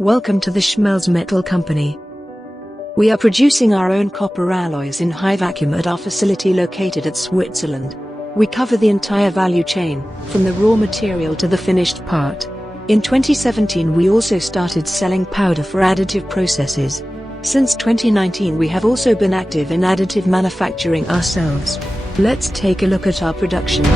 Welcome to the Schmelzmetall company. We are producing our own copper alloys in high vacuum at our facility located at Switzerland. We cover the entire value chain, from the raw material to the finished part. In 2017 we also started selling powder for additive processes. Since 2019 we have also been active in additive manufacturing ourselves. Let's take a look at our production.